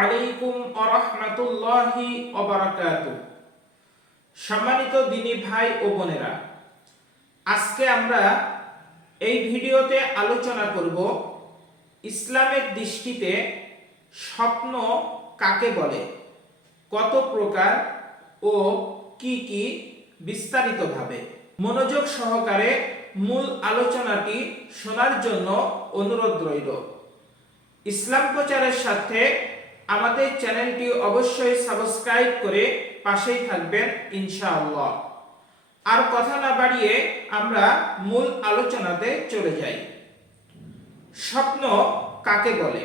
আলাইকুম ওয়া রাহমাতুল্লাহি ওয়া বারাকাতুহু। সম্মানিত দিনী ভাই ও বোনেরা, আজকে আমরা এই ভিডিওতে আলোচনা করব ইসলামের দৃষ্টিতে স্বপ্ন কাকে বলে, কত প্রকার ও কি কি বিস্তারিতভাবে। মনোযোগ সহকারে মূল আলোচনাটি শোনার জন্য অনুরোধ রইল। ইসলাম প্রচারের সাথে আমাদের চ্যানেলটি অবশ্যই সাবস্ক্রাইব করে পাশেই থাকবেন ইনশাআল্লাহ। আর কথা না বাড়িয়ে আমরা মূল আলোচনাতে চলে যাই। স্বপ্ন কাকে বলে?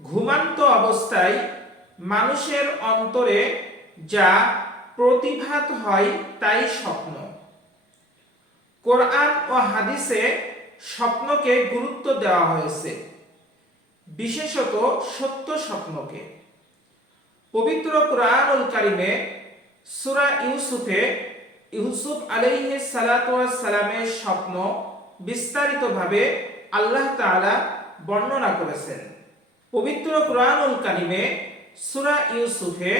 ঘুমান্ত অবস্থায় মানুষের অন্তরে যা প্রতিভাত হয় তাই স্বপ্ন। কোরআন ও হাদিসে স্বপ্নকে গুরুত্ব দেওয়া হয়েছে, বিশেষত সত্য স্বপ্নকে। পবিত্র কুরআনুল কারীমে সূরা ইউসুফে ইউসুফ আলাইহিস সালাতু ওয়াস সালামের স্বপ্ন বিস্তারিতভাবে আল্লাহ তাআলা বর্ণনা করেছেন। পবিত্র কুরআনুল কারীমে সূরা ইউসুফে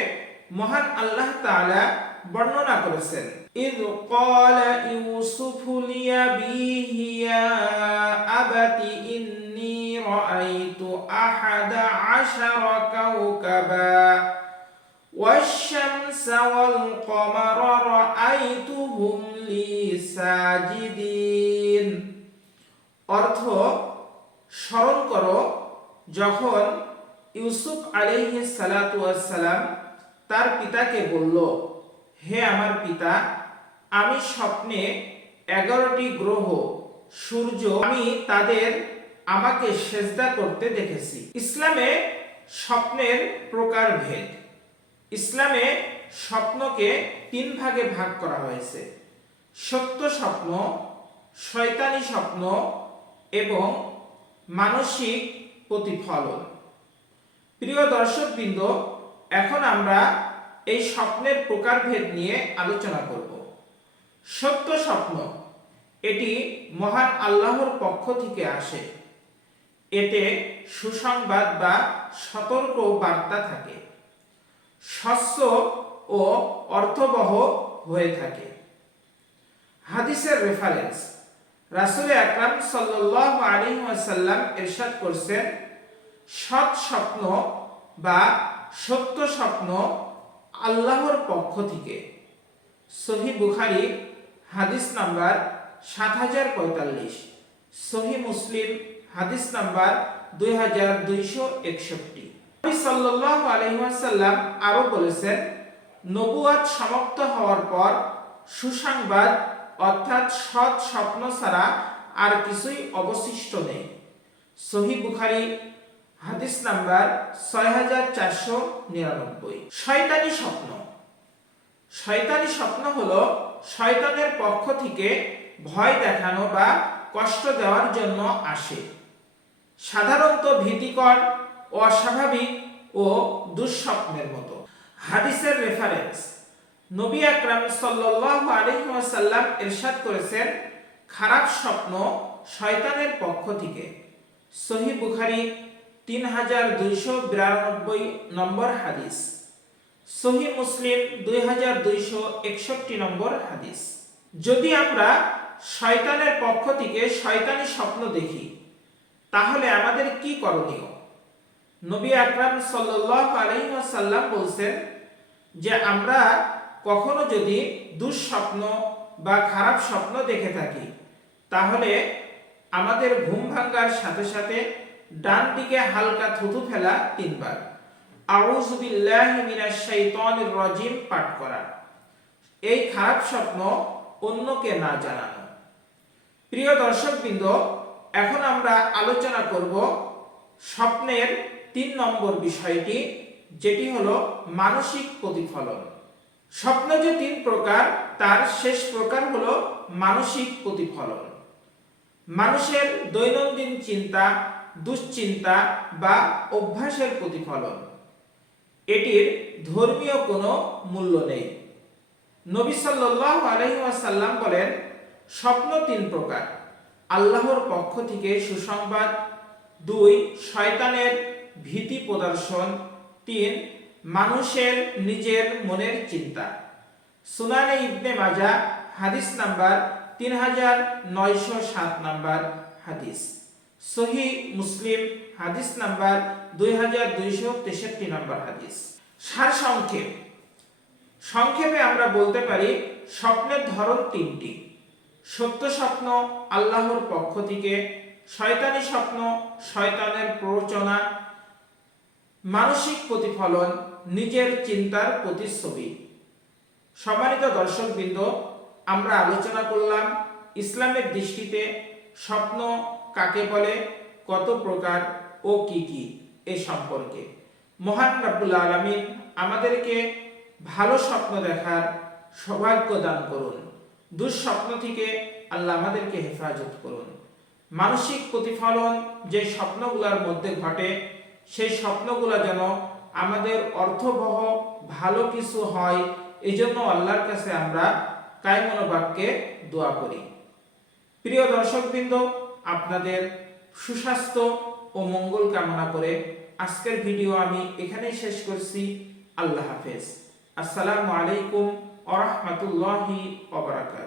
মহান আল্লাহ তাআলা বর্ণনা করেছেন, ইয ক্বালা ইউসুফু লিয়াবিহি ইয়া আবাতি ইন্নী রাআইতু আহাদা আশারা কাওকাবা ওয়াশ-শামসা ওয়াল কমারা রাআইতুহুম লি সাজিদিন। অর্থ: স্মরণ করো যখন ইউসুফ আলাইহিস সালাতু ওয়াস সালাম তার পিতাকে বলল, হে আমার পিতা, আমি স্বপ্নে 11টি গ্রহ, সূর্য, আমি তাদের আমাকে সেজদা করতে দেখেছি। ইসলামে স্বপ্নের প্রকারভেদ। ইসলামে স্বপ্নকে 3 ভাগে ভাগ করা হয়েছে: সত্য স্বপ্ন, শয়তানি স্বপ্ন এবং মানসিক প্রতিফলন। প্রিয় দর্শকবৃন্দ, এখন আমরা এই স্বপ্নের প্রকারভেদ নিয়ে আলোচনা করব। সত্য স্বপ্ন, এটি মহান আল্লাহর পক্ষ থেকে আসে। এতে সুসংবাদ বা সতর্ক বার্তা থাকে, স্বচ্ছ ও অর্থবহ হয়ে থাকে। হাদিসের রেফারেন্স: রাসূল আকরাম সাল্লাল্লাহু আলাইহি ওয়াসাল্লাম ইরশাদ করেছেন, সৎ স্বপ্ন বা সত্য স্বপ্ন আল্লাহর পক্ষ থেকে। সহিহ বুখারী হাদিস নাম্বার 7045, সহিহ মুসলিম হাদিস নাম্বার 2261। নবী সাল্লাল্লাহু আলাইহি ওয়াসাল্লাম আরো বলেছেন, নবুয়ত সমাপ্ত হওয়ার পর সুসংবাদ অর্থাৎ সৎ স্বপ্ন ছাড়া আর কিছুই অবশিষ্ট নেই। সহিহ বুখারী হাদিস নাম্বার 6499। শয়তানি স্বপ্ন। শয়তানি স্বপ্ন হলো শয়তানের পক্ষ থেকে ভয় দেখানো বা কষ্ট দেওয়ার জন্য আসে। সাধারণত ভীতিকর, অস্বাভাবিক ও দুঃস্বপ্নের মতো। হাদিসের রেফারেন্স: নবী আকরাম সাল্লাল্লাহু আলাইহি ওয়াসাল্লাম ইরশাদ করেছেন, খারাপ স্বপ্ন শয়তানের পক্ষ থেকে। সহিহ বুখারী 3292 নম্বর হাদিস, সহিহ মুসলিম 2261 নম্বর হাদিস। যদি আমরা শয়তানের পক্ষ থেকে শয়তানি স্বপ্ন দেখি, তাহলে আমাদের কি করণীয়? নবী আকরাম সাল্লাল্লাহু আলাইহি ওয়াসাল্লাম বলেছেন যে আমরা কখনো যদি দুঃস্বপ্ন বা খারাপ স্বপ্ন দেখে থাকি, তাহলে আমাদের ঘুম ভাঙার সাথে সাথে ডান দিকে হালকা থুথু ফেলা 3 বার, আউযু বিল্লাহি মিনাশ শাইতানির রাজিম পাঠ করা। এই খারাপ স্বপ্ন অন্যকে না জানানো। প্রিয় দর্শকবৃন্দ, এখন আমরা আলোচনা করব স্বপ্নের 3 নম্বর বিষয়টি, যেটি হলো মানসিক প্রতিফলন। স্বপ্ন যে 3 প্রকার, তার শেষ প্রকার হলো মানসিক প্রতিফলন। মানুষের দৈনন্দিন চিন্তা, দুশ্চিন্তা বা অভ্যাসের প্রতিফলন। এটির ধর্মীয় কোনো মূল্য নেই। নবী সাল্লাল্লাহু আলাইহি ওয়াসাল্লাম বলেন, স্বপ্ন 3 প্রকার: আল্লাহর পক্ষ থেকে সুসংবাদ, 2 শয়তানের ভীতি প্রদর্শন। 3 মানুষের নিজের মনের চিন্তা। সুনানে ইবনে মাজাহ হাদিস নাম্বার 3907 নাম্বার হাদিস। সহিহ মুসলিম হাদিস নাম্বার 2263 নাম্বার হাদিস। সারসংক্ষেপ, সংক্ষেপে আমরা বলতে পারি স্বপ্নের ধরন 3টি। সত্য স্বপ্ন আল্লাহর পক্ষ থেকে, শয়তানি স্বপ্ন শয়তানের প্ররোচনা, মানসিক প্রতিফলন নিজের চিন্তার প্রতিচ্ছবি। সম্মানিত দর্শকবৃন্দ, আমরা আলোচনা করলাম ইসলামের দৃষ্টিতে স্বপ্ন কাকে বলে, কত প্রকার ও কি কি এ সম্পর্কে। মহান রব্বুল আলামিন আমাদেরকে ভালো স্বপ্ন দেখার সৌভাগ্য দান করুন। দুঃস্বপ্ন থেকে আল্লাহ আমাদেরকে হেফাজত করুন। মানসিক প্রতিফলন যে স্বপ্নগুলোর মধ্যে ঘটে, সেই স্বপ্নগুলো যেন আমাদের অর্থবহ ভালো কিছু হয়, এই জন্য আল্লাহর কাছে আমরা কায়মন বাক্যে দোয়া করি। প্রিয় দর্শকবৃন্দ, আপনাদের সুস্বাস্থ্য ও মঙ্গল কামনা করে আজকের ভিডিও আমি এখানেই শেষ করছি। আল্লাহ হাফেজ। আসসালামু আলাইকুম ওয়া রাহমাতুল্লাহি ওয়া বারাকাতুহু।